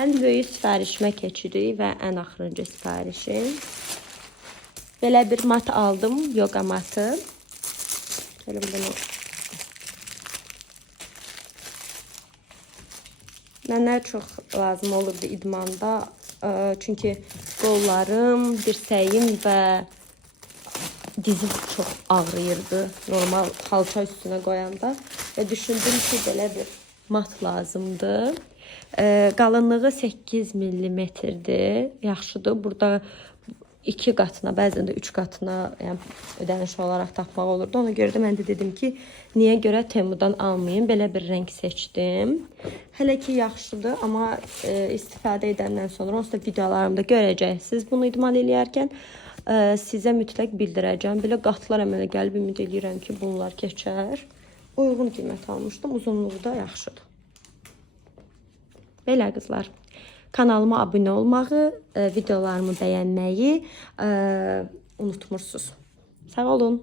Ən böyük sifarişimə keçirik və ən axırıncı sifarişim. Belə bir mat aldım, yoga matı. Gəlin bunu. Mənə çox lazım olurdu idmanda. Çünki qollarım, dirsəyim və dizim çox ağrıyırdı normal xalça üstünə qoyanda. Və düşündüm ki, belə bir mat lazımdır. Qalınlığı 8 millimetrdir. Yaxşıdır. Burada 2 qatına, bəzən də 3 qatına yəni, ödəniş olaraq tapmaq olurdu. Ona görə də mən də dedim ki, niyə görə Temudan almayım? Belə bir rəng seçdim. Hələ ki yaxşıdır, amma istifadə edəndən sonra onsuz da videolarımda görəcəksiniz. Bunu idman eləyərkən sizə mütləq bildirəcəm. Belə qatlar əmələ gəlib ümid edirəm ki, bunlar keçər. Uyğun qiymət almışdım. Uzunluğu da yaxşıdır. Belə qızlar. Kanalıma abunə olmağı, videolarımı bəyənməyi unutmursunuz. Sağ olun.